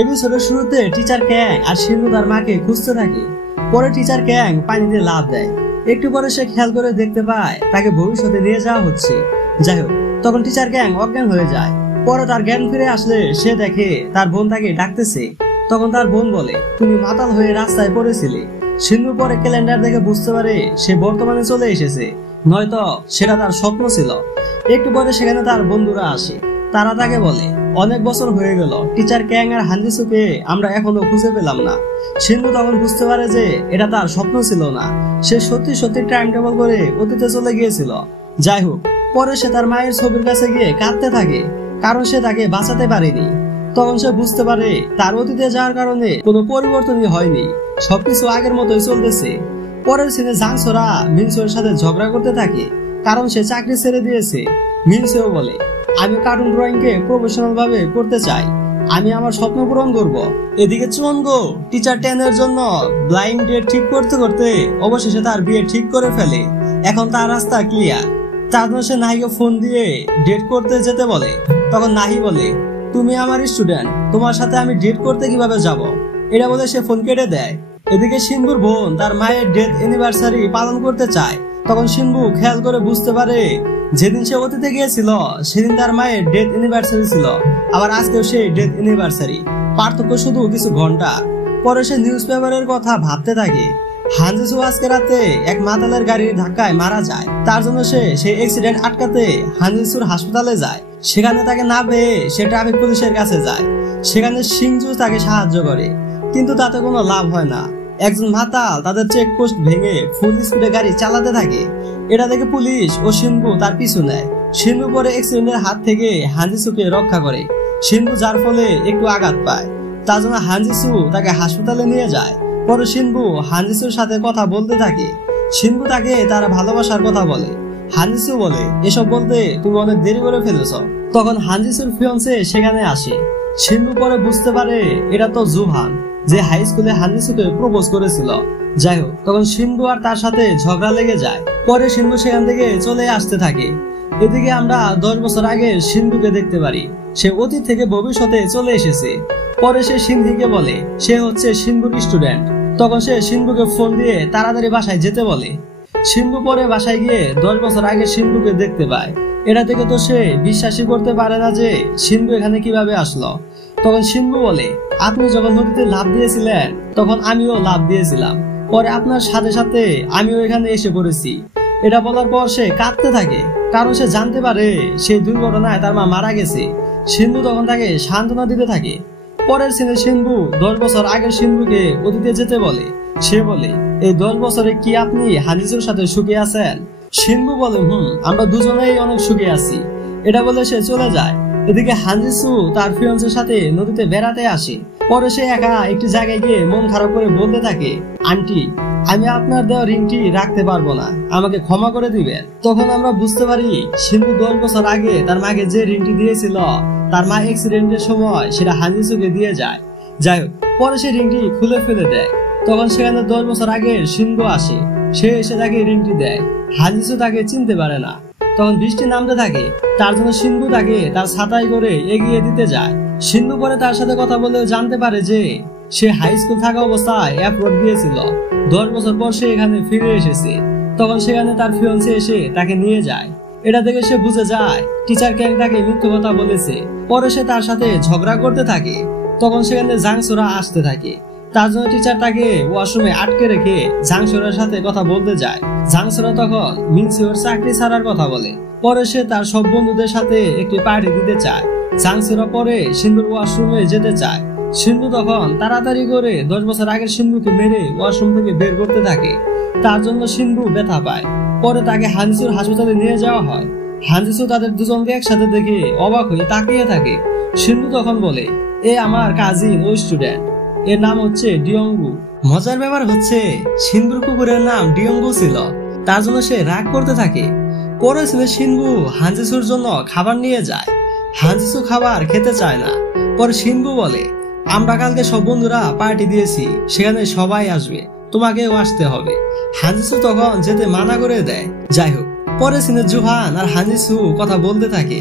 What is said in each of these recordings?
এপিসোডের শুরুতে টিচার ক্যাং আর সিন্ধু তার মাকে খুঁজতে থাকে। পরে টিচার ক্যাং পানিতে লাফ দেয়। একটু পরে সে খেয়াল করে দেখতে পায় তাকে ভবিষ্যতে নিয়ে যাওয়া হচ্ছে। যাই হোক, তখন টিচার ক্যাং অজ্ঞান হয়ে যায়। পরে তার জ্ঞান ফিরে আসলে সে দেখে তার বোন তাকে ডাকতেছে। তখন তার বোন বলে, তুমি মাতাল হয়ে রাস্তায় পড়েছিলে। সিন্ধু পরে ক্যালেন্ডার দেখে বুঝতে পারে সে বর্তমানে চলে এসেছে, নয়তো সেটা তার স্বপ্ন ছিল। একটু পরে সেখানে তার বন্ধুরা আসে। তারা তাকে বলে, অনেক বছর হয়ে গেল, টিচার ক্যাং আর হানজিসুকে আমরা এখনো খুঁজে পেলাম না। সিন্ধু তখন বুঝতে পারে যে এটা তার স্বপ্ন ছিল না, সে সত্যি সত্যি টাইম টেবল করে অতীতে চলে গিয়েছিল। যাই হোক, পরে সে তার মায়ের ছবির কাছে গিয়ে কাঁদতে থাকে, কারণ সে তাকে বাঁচাতে পারেনি। তখন সে বুঝতে পারে তার অতীতে যাওয়ার কারণে কোনো পরিবর্তনই হয়নি, সবকিছু আগের মতোই চলতেছে। পরের সিনে জাংসোরা মিনসোর সাথে ঝগড়া করতে থাকে, কারণ সে চাকরি ছেড়ে দিয়েছে। মিনসোও বলে, আমি কার্টুন ড্রয়িং কে প্রফেশনাল ভাবে করতে চাই, আমি আমার স্বপ্ন পূরণ করব। এদিকে চুয়ানগো টিচার 10 এর জন্য ব্লাইন্ড ডেট ঠিক করতে করতে অবশেষে তার বিয়ে ঠিক করে ফেলে। এখন তার রাস্তা ক্লিয়ার। তার জন্য সে নাহিকে ফোন দিয়ে ডেট করতে যেতে বলে। তখন নাহি বলে, তুমি আমার স্টুডেন্ট, তোমার সাথে আমি ডেট করতে কিভাবে যাব? এটা বলে সে ফোন কেটে দেয়। এদিকে সিন্ধুর বোন তার মায়ের ডেথ অ্যানিভার্সারি পালন করতে চায়। তখন সিন্ধু খেয়াল করে বুঝতে পারে যেদিন সে অতীতে গিয়েছিল সেদিন তার মায়ের ডেথ অ্যানিভার্সারি ছিল, আবার আজকেও সেই ডেথ অ্যানিভার্সারি, পার্থক্য শুধু কিছু ঘন্টা। পরে সে নিউজ পেপারের কথা ভাবতে থাকে। হানজিসু আজকে রাতে এক মাতালের গাড়ির ধাক্কায় মারা যায়। তার জন্য সে সেই অ্যাক্সিডেন্ট আটকাতে হানজিসুর হাসপাতালে যায়। সেখানে তাকে না পেয়ে সে ট্রাফিক পুলিশের কাছে যায়। সেখানে সিংজু তাকে সাহায্য করে, কিন্তু তাতে কোনো লাভ হয় না। একজন মাতাল তাদের চেকপোস্ট ভেঙে ফুল স্পিডে গাড়ি চালাতে থাকে। এটা দেখে পুলিশ ও সিন্ধু তার পিছু নেয়। সিন্ধু পরে অ্যাক্সিডেন্টের হাত থেকে হানজিসুকে রক্ষা করে। সিন্ধু যার ফলে একটু আঘাত পায়, তার জন্য হানজিসু তাকে হাসপাতালে নিয়ে যায়। পরে সিন্ধু হানজিসুর সাথে কথা বলতে থাকে। সিন্ধু তাকে তার ভালোবাসার কথা বলে। হানজিসু বলে, এসব বলতে তুমি অনেক দেরি করে ফেলেছ। তখন হানজিসুর ফিয়ন্সে সেখানে আসে। সিন্ধু পরে বুঝতে পারে এটা তো জুহান, যে হাই স্কুলে হানজিসুকে প্রপোজ করেছিল। যাই হোক, তখন সিন্ধু আর তার সাথে ঝগড়া লেগে যায়। পরে সিন্ধু সেখান থেকে চলে আসতে থাকে। এদিকে আমরা 10 বছর আগে সিন্ধুকে দেখতে পারি। সে অতীত থেকে ভবিষ্যতে চলে এসেছে। পরে সে সিন্ধুকে বলে সে হচ্ছে সিন্ধুর স্টুডেন্ট। তখন সে সিন্ধুকে ফোন দিয়ে তাড়াতাড়ি বাসায় যেতে বলে। সিন্ধু পরে বাসায় গিয়ে 10 বছর আগে সিন্ধুকে দেখতে পায়। এটা থেকে তো সে বিশ্বাসই করতে পারে না যে সিন্ধু এখানে কিভাবে আসলো। তখন সিন্ধু বলে, আপনি যখন নদীতে লাফ দিয়েছিলেন তখন আমিও লাফ দিয়েছিলাম, পরে আপনার সাথে সাথে আমিও এখানে এসে পড়েছি। এটা বলার পর সে কাঁদতে থাকে, কারণ সে জানতে পারে সেই দুর্ঘটনায় তার মা মারা গেছে। সিন্ধু তখন তাকে সান্ত্বনা দিতে থাকে। পরের সিনে সিন্ধু 10 বছর আগের সিন্ধুকে অতীতে যেতে বলে। সে বলে, এই 10 বছরে কি আপনি হানজিসুর সাথে সুখে আছেন? সিন্ধু বলে, আমরা দুজনেই অনেক সুখে আছি। এটা বলে সে চলে যায়। এদিকে হানজিসু তার ফিয়ন্সের সাথে নদীতে বেড়াতে আসে। পরে সে একা একটি জায়গায় গিয়ে মন খারাপ করে বলতে থাকে, আন্টি, আমি আপনার দেওয়া রিংটি রাখতে পারবো না, আমাকে ক্ষমা করে দিবেন। তখন আমরা বুঝতে পারি সিন্ধু 10 বছর আগে তার মাকে যে রিংটি দিয়েছিল, তার মা অ্যাক্সিডেন্টের সময় সেটা হানজিসুকে দিয়ে যায়। যাই হোক, পরে সে রিংটি খুলে ফেলে দেয়। তখন সেখানে 10 বছর আগে সিন্ধু আসে। সে এসে তাকে রিংটি দেয়। হানজিসু তাকে চিনতে পারে না। তখন বৃষ্টি নামতে থাকে, তার জন্য সিন্ধু তাকে তার ছাতায় করে এগিয়ে দিতে যায়। সিন্ধু পরে তার সাথে কথা বলে জানতে পারে যে সে হাই স্কুল থাকা অবস্থায় অ্যাপ্রোড গিয়েছিল। 10 বছর পর সে এখানে ফিরে এসেছে। তখন সেখানে তার ফিয়ন্সে এসে তাকে নিয়ে যায়। এটা দেখে সে বুঝে যায় টিচার ক্যাং তাকে মিথ্যে কথা বলেছে। পরে সে তার সাথে ঝগড়া করতে থাকে। তখন সেখানে জাংসোরা আসতে থাকে। তার জন্য টিচার তাকে ওয়াশরুমে আটকে রেখে জাংসোরার সাথে কথা বলতে যায়। জাংসোরা তখন মিনসিওর চাকরি ছাড়ার কথা বলে। পরে সে তার সব বন্ধুদের সাথে একটি পার্টি দিতে চায়। জাংসোরা পরে সিন্ধুর ওয়াশরুমে যেতে চায়। সিন্ধু তখন তাড়াতাড়ি করে 10 বছর আগের সিন্ধুকে মেরে ওয়াশরুম থেকে বের করতে থাকে। তার জন্য সিন্ধু ব্যথা পায়। পরে তাকে হানজিসুর হাসপাতালে নিয়ে যাওয়া হয়। হানজিসু তাদের দুজনকে একসাথে দেখে অবাক হয়ে তাকিয়ে থাকে। সিন্ধু তখন বলে, এ আমার কাজিন ও স্টুডেন্ট, এর নাম হচ্ছে ডিয়ঙ্গু। মজার ব্যাপার হচ্ছে সিন্ধুর কুকুরের নাম ডিয়ঙ্গু ছিল। তার জন্য সে রাগ করতে থাকে। পরে সিন্ধু হানজিসুর জন্য খাবার নিয়ে যায়। হানজিসু খাবার খেতে চায় না। পরে সিন্ধু বলে, আমরা কালকে সব বন্ধুরা পার্টি দিয়েছি, সেখানে সবাই আসবে, তোমাকেও আসতে হবে। হানজিসু তখন যেতে মানা করে দেয়। যাই হোক, পরে সিনে জোহান আর হানজিসু কথা বলতে থাকে।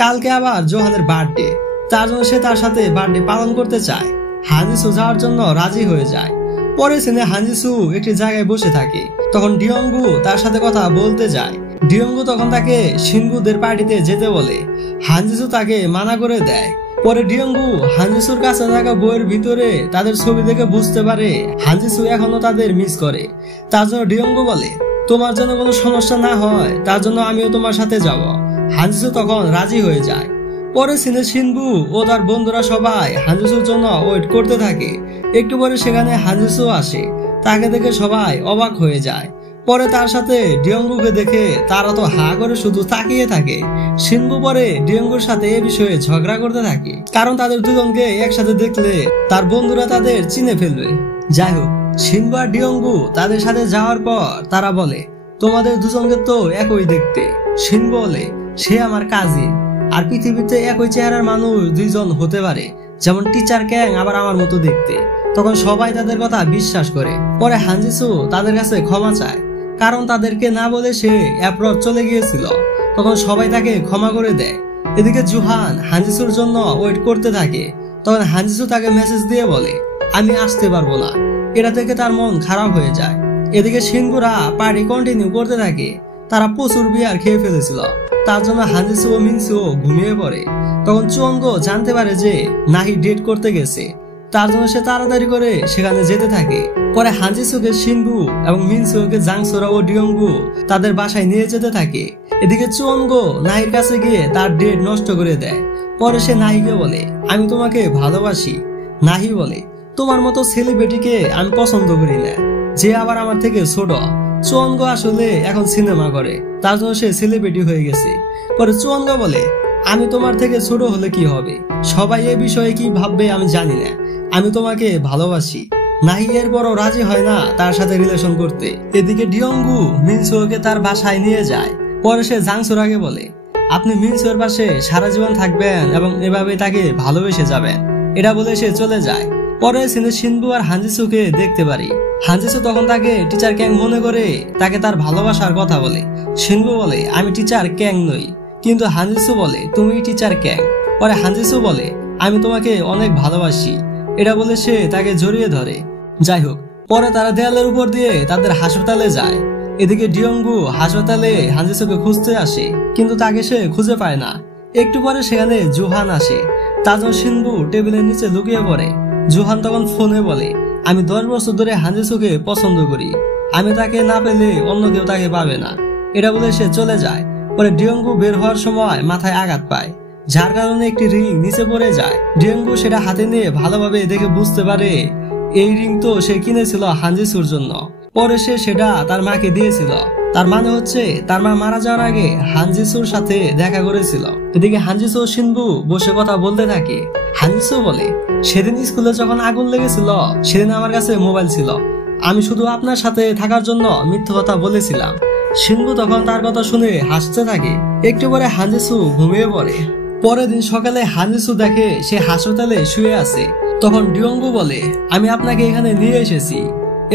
কালকে আবার জোহানের বার্থডে। তার জন্য সে তার সাথে বার্থডে পালন করতে চায়। হানজিসু যাওয়ার জন্য রাজি হয়ে যায়। পরে সিনে হানজিসু একটি জায়গায় বসে থাকে। তখন ডিয়ঙ্গু তার সাথে কথা বলতে যায়। ডিয়ঙ্গু তখন তাকে শিনবুদের পার্টিতে যেতে বলে। হানজিসু তাকে মানা করে দেয়। পরে ডিয়ঙ্গু হানজিসুর কাছে থাকা বইয়ের ভিতরে তাদের ছবি দেখে বুঝতে পারে হানজিসু এখনো তাদের মিস করে। তার জন্য ডিয়ঙ্গু বলে, তোমার জন্য কোনো সমস্যা না হয় তার জন্য আমিও তোমার সাথে যাব। হানজিসু তখন রাজি হয়ে যায়। পরে সিনে শিনবু ও তার বন্ধুরা সবাই হানজিসুর জন্য ওয়েট করতে থাকে। একটু পরে সেখানে হানজিসু আসে। তাকে দেখে সবাই অবাক হয়ে যায়। পরে তার সাথে ডিয়ঙ্গুকে দেখে তারা তো হা করে শুধু তাকিয়ে থাকে। শিনবু পরে ডিয়ঙ্গুর সাথে এ বিষয়ে ঝগড়া করতে থাকে, কারণ তাদের দুজনকে একসাথে দেখলে তার বন্ধুরা তাদের চিনে ফেলবে। যাই হোক, শিনবু আর ডিয়ঙ্গু তাদের সাথে যাওয়ার পর তারা বলে, তোমাদের দুজনকে তো একই দেখতে। শিনবু বলে, সে আমার কাজিন, আর পৃথিবীতে একই চেহারার মানুষ দুইজন হতে পারে, যেমন টিচার ক্যাং আবার আমার মতো দেখতে। তখন সবাই তাদের কথা বিশ্বাস করে। পরে হানজিসু তাদের কাছে ক্ষমা চায়, কারণ তাদেরকে না বলে সে অ্যাপ্রোচ চলে গিয়েছিল। তখন সবাই তাকে ক্ষমা করে দেয়। এদিকে জুহান হানজিসুর জন্য ওয়েট করতে থাকে। তখন হানজিসু তাকে মেসেজ দিয়ে বলে, আমি আসতে পারবো না। এটা থেকে তার মন খারাপ হয়ে যায়। এদিকে শিনবুরা পার্টি কন্টিনিউ করতে থাকে। তারা প্রচুর বিয়ার খেয়ে ফেলেছিল, তার জন্য হানজিসু ও মিনসু ঘুমিয়ে পড়ে। তখন চুয়ঙ্গো জানতে পারে যে নাহি ডেট করতে গেছে, তার জন্য সে তাড়াতাড়ি করে সেখানে যেতে থাকে। পরে হানজিসুকে শিনবু এবং মিনসুকে জাংসোরা ও ডিয়ঙ্গু তাদের বাসায় নিয়ে যেতে থাকে। এদিকে চুয়ঙ্গো নাহির কাছে গিয়ে তার ডেট নষ্ট করে দেয়। পরে সে নাহিকে বলে, আমি তোমাকে ভালোবাসি। নাহি বলে, তোমার মতো সেলিব্রিটিকে আমি পছন্দ করি না, যে আবার আমার থেকে ছোট। চুয়ঙ্গো আসলে এখন সিনেমা করে, তার জন্য সে সেলিব্রিটি হয়ে গেছে। পরে চুয়ঙ্গো বলে, আমি তোমার থেকে ছোট হলে কি হবে, সবাই এ বিষয়ে কি ভাববে আমি জানি না, আমি তোমাকে ভালোবাসি। নাহি এরপরও রাজি হয় না তার সাথে রিলেশন করতে। এদিকে ডিয়ঙ্গু মিনসুকে তার বাসায় নিয়ে যায়। পরে সে জাংসুরাকে বলে, আপনি মিনসুর পাশে সারা জীবন থাকবেন এবং এভাবে তাকে ভালোবেসে যাবেন। এটা বলে সে চলে যায়। পরে সিনে শিনবু আর হানজিসুকে দেখতে পারি। হানজিসু তখন তাকে টিচার ক্যাং মনে করে তাকে তার ভালোবাসার কথা বলে। শিনবু বলে, আমি টিচার ক্যাং নই। কিন্তু হানজিসু বলে, তুমি টিচার ক্যাং। পরে হানজিসু বলে, আমি তোমাকে অনেক ভালোবাসি। এটা বলে সে তাকে জড়িয়ে ধরে। যাই হোক, পরে তারা দেয়ালের উপর দিয়ে তাদের হাসপাতালে যায়। এদিকে ডিয়ঙ্গু হাসপাতালে হানজিসুকে খুঁজতে আসে, কিন্তু তাকে সে খুঁজে পায় না। একটু পরে সেখানে জুহান আসে। তার জন্য শিনবু টেবিলের নিচে লুকিয়ে পড়ে। জুহান তখন ফোনে বলে, আমি 10 বছর ধরে হানজিসুকে পছন্দ করি, আমি তাকে না পেলে অন্য কেউ তাকে পাবে না। এটা বলে সে চলে যায়। পরে ডিয়ঙ্গু বের হওয়ার সময় মাথায় আঘাত পায়, যার কারণে একটি রিং নিচে পড়ে যায়। ডিয়ঙ্গু সেটা হাতে নিয়ে ভালোভাবে দেখে বুঝতে পারে এই রিং তো সে কিনেছিল হানজিসুর জন্য। পরে সে সেটা তার মাকে দিয়েছিল, তার মানে হচ্ছে তার মা মারা যাওয়ার আগে হানজিসুর সাথে দেখা করেছিল। এদিকে হানজিসু ও শিনবু বসে কথা বলতে থাকে। হানজিসু বলে, সেদিন স্কুলে যখন আগুন লেগেছিল সেদিন আমার কাছে মোবাইল ছিল, আমি শুধু আপনার সাথে থাকার জন্য মিথ্যে কথা বলেছিলাম। শিনবু তখন তার কথা শুনে হাসতে থাকে। একটু পরে হানজিসু ঘুমিয়ে পড়ে। পরের দিন সকালে হানজিসু দেখে সে হাসপাতালে শুয়ে আছে। তখন ডিয়ঙ্গু বলে, আমি আপনাকে এখানে নিয়ে এসেছি।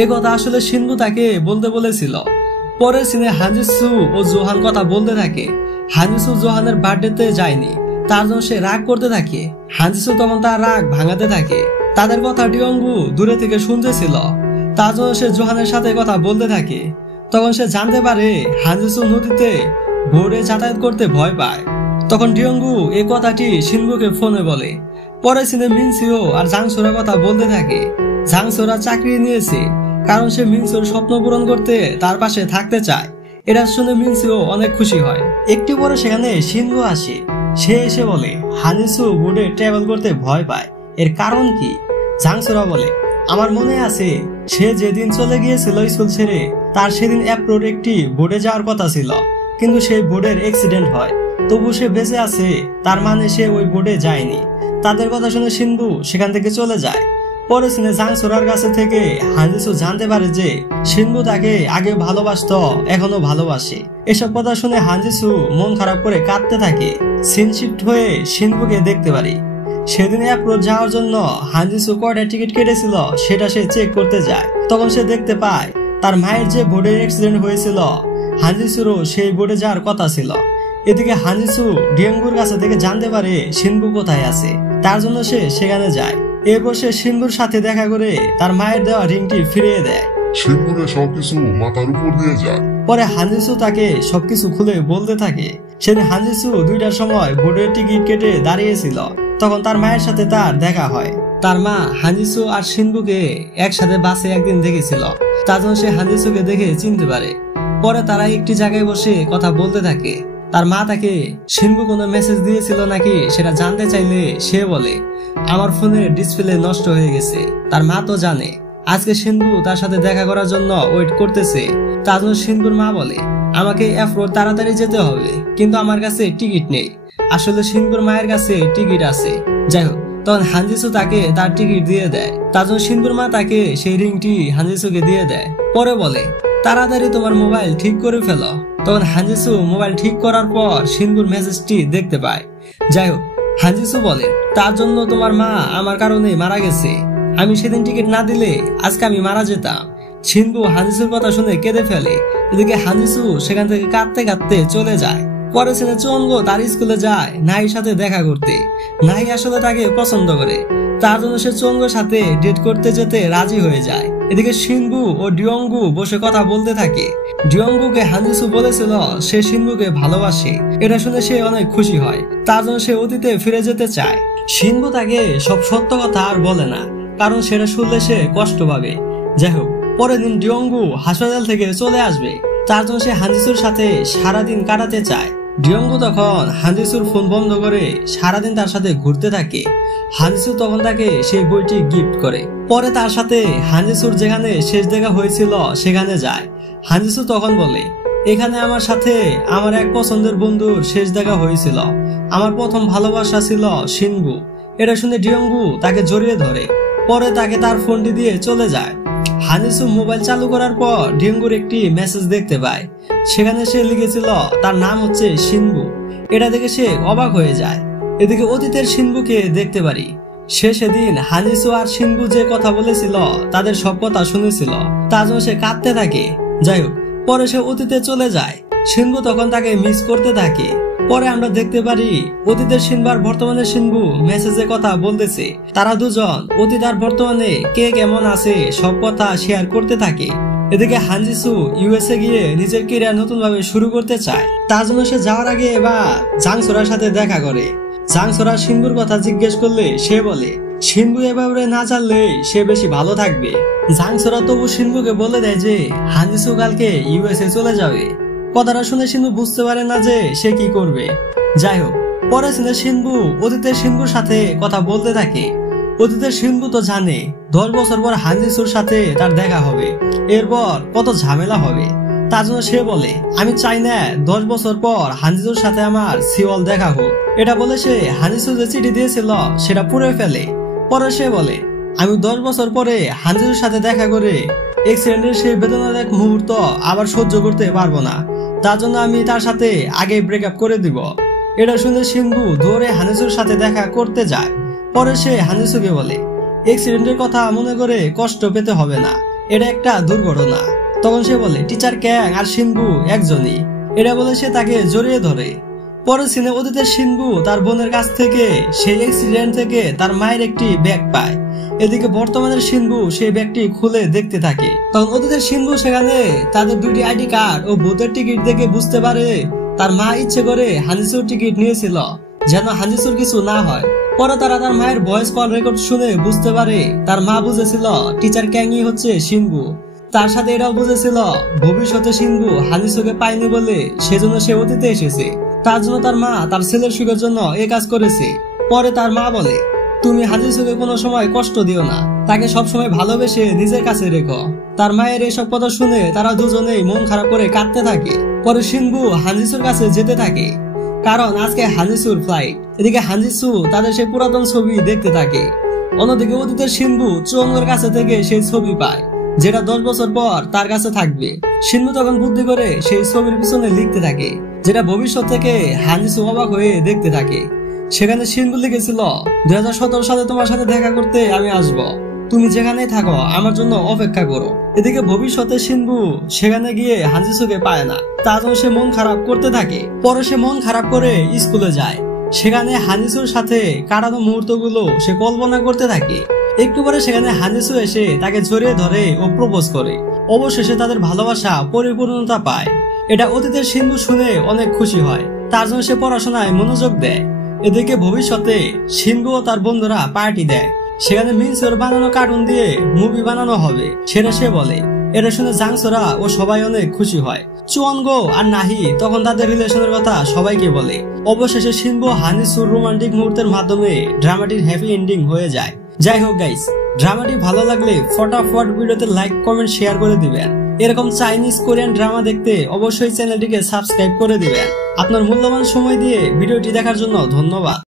এ কথা আসলে শিনবু তাকে বলতে বলেছিল। পরের সিনে হানজিসু ও জোহান কথা বলতে থাকে। হানজিসু জোহানের বার্থডেতে যায়নি, তার জন্য সে রাগ করতে থাকে। হানজিসু তখন তার রাগ ভাঙাতে থাকে। তাদের কথা ডিয়ঙ্গু দূরে থেকে শুনতেছিল, তার জন্য সে জোহানের সাথে কথা বলতে থাকে। তখন সে জানতে পারে হানজিসু নদীতে বোটে যাতায়াত করতে ভয় পায়। তখন ডিয়ঙ্গু এই কথাটি শিনবুকে ফোনে বলে। পরে সিনে মিনসিও আর জাংসোরা কথা বলতে থাকে। জাংসোরা চাকরি নিয়েছে, কারণ সে মিনসুর স্বপ্ন পূরণ করতে তার পাশে থাকতে চায়। এটা শুনে মিনসিও অনেক খুশি হয়। একটু পরে সেখানে শিনবু আসে। সে এসে বলে, হানজিসু বোটে ট্রাভেল করতে ভয় পায়, এর কারণ কি? জাংসোরা বলে, আমার মনে আছে সে যেদিন চলে গিয়েছিল স্কুল ছেড়ে, তার সেদিন অ্যাপ্রোড একটি বোটে যাওয়ার কথা ছিল, কিন্তু সেই বোটের অ্যাক্সিডেন্ট হয়। তবু সে বেঁচে আছে, তার মানে সে ওই বোটে যায়নি। তাদের কথা শুনে শিনবু সেখান থেকে চলে যায়। পরে সিনে জাংসোরার কাছে থেকে হানজিসু জানতে পারে যে শিনবু তাকে আগে ভালোবাসতো, এখনো ভালোবাসে। এসব কথা শুনে হানজিসু মন খারাপ করে কাঁদতে থাকে। সিন শিফট হয়ে শিনবুকে দেখতে পারি। সেদিন অ্যাপ্রোচ যাওয়ার জন্য হানজিসু কয়টা টিকিট কেটেছিল সেটা সে চেক করতে যায়। তখন সে দেখতে পায় তার মায়ের যে বোর্ডের অ্যাক্সিডেন্ট হয়েছিল, হানজিসুরও সেই বোর্ডে যাওয়ার কথা ছিল। এদিকে হানজিসু ডিয়ঙ্গুর কাছে থেকে জানতে পারে শিনবু কোথায় আছে। তার জন্য সে সেখানে যায়। এরপর সে শিনবুর সাথে দেখা করে তার মায়ের দেওয়া রিংটি ফিরিয়ে দেয়। শিনবুরে সবকিছু মাথার উপর দিয়ে যায়। পরে হানজিসু তাকে সবকিছু খুলে বলতে থাকে। সেদিন হানজিসু 2টার সময় বোর্ডের টিকিট কেটে দাঁড়িয়েছিল। তখন তার মায়ের সাথে তার দেখা হয়। তার মা হানজিসু আর শিনবুকে একসাথে বাসে একদিন দেখেছিল। তার জন্য সে হানজিসুকে দেখে চিনতে পারে। পরে তারা একটি জায়গায় বসে কথা বলতে থাকে। তার মা তাকে শিনবু কোনো মেসেজ দিয়েছিল নাকি সেটা জানতে চাইলে সে বলে, আমার ফোনের ডিসপ্লে নষ্ট হয়ে গেছে। তার মা তো জানে আজকে শিনবু তার সাথে দেখা করার জন্য ওয়েট করতেছে। তার জন্য শিনবুর মা বলে, আমাকে এফরোড তাড়াতাড়ি যেতে হবে, কিন্তু আমার কাছে টিকিট নেই। আসলে শিনবুর মায়ের কাছে টিকিট আছে। যাই হোক, তখন হানজিসু তাকে তার টিকিট দিয়ে দেয়। তার জন্য শিনবুর মা তাকে সেই রিংটি হানজিসুকে দিয়ে দেয়। পরে বলে, তাড়াতাড়ি তোমার মোবাইল ঠিক করে ফেলো। তখন হানজিসু মোবাইল ঠিক করার পর শিনবুর মেসেজটি দেখতে পায়। যাই হোক, হানজিসু বলে, তার জন্য তোমার মা আমার কারণে মারা গেছে। আমি সেদিন টিকিট না দিলে আজকে আমি মারা যেতাম। শিনবু হানজিসুর কথা শুনে কেঁদে ফেলে। এদিকে হানজিসু সেখান থেকে কাঁদতে কাঁদতে চলে যায়। পরে ছেলে চঙ্গো তার স্কুলে যায় নাহির সাথে দেখা করতে। নাহি আসলে তাকে পছন্দ করে। তার জন্য সে চঙ্গোর সাথে ডেট করতে যেতে রাজি হয়ে যায়। এদিকে শিনবু ও ডিয়ঙ্গু বসে কথা বলতে থাকে। ডিয়ঙ্গুকে হানজিসু বলেছিল সে শিনবুকে ভালোবাসে। এটা শুনে সে অনেক খুশি হয়। তার জন্য সে অতীতে ফিরে যেতে চায়। শিনবু তাকে সব সত্য কথা আর বলে না, কারণ সেটা শুনলে সে কষ্ট পাবে। যাই হোক, পরের দিন ডিয়ঙ্গু হাসপাতাল থেকে চলে আসবে। তার জন্য সে হানজিসুর সাথে সারাদিন কাটাতে চায়। ডিয়ঙ্গু তখন হানজিসুর ফোন বন্ধ করে সারাদিন তার সাথে ঘুরতে থাকে। হানজিসু তখন তাকে সেই বইটি গিফট করে। পরে তার সাথে হানজিসুর যেখানে শেষ দেখা হয়েছিল সেখানে যায়। হানজিসু তখন বলে, এখানে আমার সাথে আমার এক পছন্দের বন্ধুর শেষ দেখা হয়েছিল। আমার প্রথম ভালোবাসা ছিল শিনবু। এটা শুনে ডিয়ঙ্গু তাকে জড়িয়ে ধরে। পরে তাকে তার ফোনটি দিয়ে চলে যায়। হানজিসু মোবাইল চালু করার পর ডিয়ঙ্গুর একটি মেসেজ দেখতে পায়। সেখানে সে লিখেছিল তার নাম হচ্ছে শিনবু। এটা দেখে সে অবাক হয়ে যায়। এদিকে অতীতের শিনবুকে দেখতে পারি। সে সেদিন হানজিসু আর শিনবু যে কথা বলেছিল তাদের সব কথা শুনেছিল। তার জন্য সে কাঁদতে থাকে। যাই হোক, পরে সে অতীতে চলে যায়। শিনবু তখন তাকে মিস করতে থাকে। পরে আমরা দেখতে পারি অতীতের শিনবু আর বর্তমানের শিনবু মেসেজে কথা বলতেছে। তারা দুজন অতীত আর বর্তমানে কে কেমন আছে সব কথা শেয়ার করতে থাকে। এদিকে হানজিসু ইউএসএ গিয়ে নিজের ক্যারিয়ার নতুন ভাবে শুরু করতে চায়। তার জন্য সে যাওয়ার আগে এবার জাংসোরার সাথে দেখা করে। জাংসোরা শিনবুর কথা জিজ্ঞেস করলে সে বলে, শিনবু এভাবে না জানলে সে বেশি ভালো থাকবে। জাংসোরা তবু শিনবুকে বলে দেয় যে হানজিসু কালকে ইউএসএ চলে যাবে। কথাটা শুনে শিনবু বুঝতে পারে না যে সে কি করবে। যাই হোক, পরে শিনবু অতীতের শিনবুর সাথে কথা বলতে থাকে। অতীতের শিনবু তো জানে 10 বছর পর হানজিসুর সাথে তার দেখা হবে। এরপর কত ঝামেলা হবে। তার জন্য সে বলে, আমি চাই না 10 বছর পর হানজিসুর সাথে আমার সিওল দেখা হোক। এটা বলে সে হানজিসু যে চিঠি দিয়েছিল সেটা পুড়ে ফেলে। পরে সে বলে, আমি 10 বছর পরে হানজিসুর সাথে দেখা করে অ্যাক্সিডেন্টের সেই বেদনাদায়ক মুহূর্ত আবার সহ্য করতে পারবো না। তার জন্য আমি তার সাথে আগে ব্রেকআপ করে দিব। এটা শুনে শিনবু দৌড়ে হানজিসুর সাথে দেখা করতে যায়। পরে সে হানজিসুকে বলে, অ্যাক্সিডেন্টের কথা মনে করে কষ্ট পেতে হবে না, এটা একটা দুর্ঘটনা। তখন সে বলে, টিচার ক্যাং আর শিনবু একজনই। এটা বলে সে তাকে জড়িয়ে ধরে। পরে সিনে অতীতের শিনবু তার বোনের কাছ থেকে সেই অ্যাক্সিডেন্ট থেকে তার মায়ের একটি ব্যাগ পায়। এদিকে বর্তমানের শিনবু সেই ব্যাগটি খুলে দেখতে থাকে। তখন অতীতের শিনবু সেখানে তাদের 2টি আইডি কার্ড ও ভূতের টিকিট দেখে বুঝতে পারে তার মা ইচ্ছে করে হানজিসুর টিকিট নিয়েছিল যেন হানজিসুর কিছু না হয়। পরে তারা তার মায়ের ভয়েস কল রেকর্ড শুনে বুঝতে পারে তার মা বুঝেছিল টিচার ক্যাংই হচ্ছে শিনবু। তার সাথে এটাও বুঝেছিল ভবিষ্যতে শিনবু হানজিসুকে পায়নি বলে সেজন্য সে অতীতে এসেছে। তার জন্য তার মা তার ছেলের সুখের জন্য এ কাজ করেছে। পরে তার মা বলে, তুমি হানজিসুকে কোনো সময় কষ্ট দিও না, তাকে সবসময় ভালোবেসে নিজের কাছে রেখো। তার মায়ের এসব কথা শুনে তারা দুজনেই মন খারাপ করে কাঁদতে থাকে। পরে শিনবু হানজিসুর কাছে যেতে থাকে, কারণ আজকে হানজিসুর ফ্লাইট। এদিকে হানজিসু তাদের সেই পুরাতন ছবি দেখতে থাকে। অন্যদিকে অতীতের শিনবু চুয়োঙ্গের কাছে থেকে সেই ছবি পায় যেটা 10 বছর পর তার কাছে থাকবে। শিনবু তখন বুদ্ধি করে সেই ছবির পিছনে লিখতে থাকে, যেটা ভবিষ্যৎ থেকে হানজিসু অবাক হয়ে দেখতে থাকে। সেখানে শিনবু লিখেছিল, 2017 সালে তোমার সাথে দেখা করতে আমি আসবো। তুমি যেখানেই থাকো আমার জন্য অপেক্ষা করো। এদিকে ভবিষ্যতে শিনবু সেখানে গিয়ে হানজিসুকে পায় না, তার জন্য সে মন খারাপ করতে থাকে। পরে সে মন খারাপ করে স্কুলে যায়। সেখানে হানজিসুর সাথে কাটানো মুহূর্তগুলো সে কল্পনা করতে থাকে। একটু পরে সেখানে হানজিসু এসে তাকে জড়িয়ে ধরে ও প্রপোজ করে। অবশেষে তাদের ভালোবাসা পরিপূর্ণতা পায়। এটা অতীতের শিনবু শুনে অনেক খুশি হয়, তার জন্য সে পড়াশোনায় মনোযোগ দেয়। এদিকে ভবিষ্যতে শিনবু ও তার বন্ধুরা পার্টি দেয়। সেখানে মিনসোর বানানো কার্টুন দিয়ে মুভি বানানো হবে সেটা সে বলে। এটা শুনে জাংসোরা ও সবাই অনেক খুশি হয়। চুয়ানগো আর নাহি তখন তাদের রিলেশনের কথা সবাইকে বলে। অবশেষে শিনবু হানজিসুর রোমান্টিক মুহূর্তের মাধ্যমে ড্রামাটির হ্যাপি এন্ডিং হয়ে যায়। যাই হোক গাইস, ড্রামাটি ভালো লাগলে ফটাফট ভিডিওতে লাইক কমেন্ট শেয়ার করে দিবেন। এরকম চাইনিজ কোরিয়ান ড্রামা দেখতে অবশ্যই চ্যানেলটিকে সাবস্ক্রাইব করে দিবেন। আপনার মূল্যবান সময় দিয়ে ভিডিওটি দেখার জন্য ধন্যবাদ।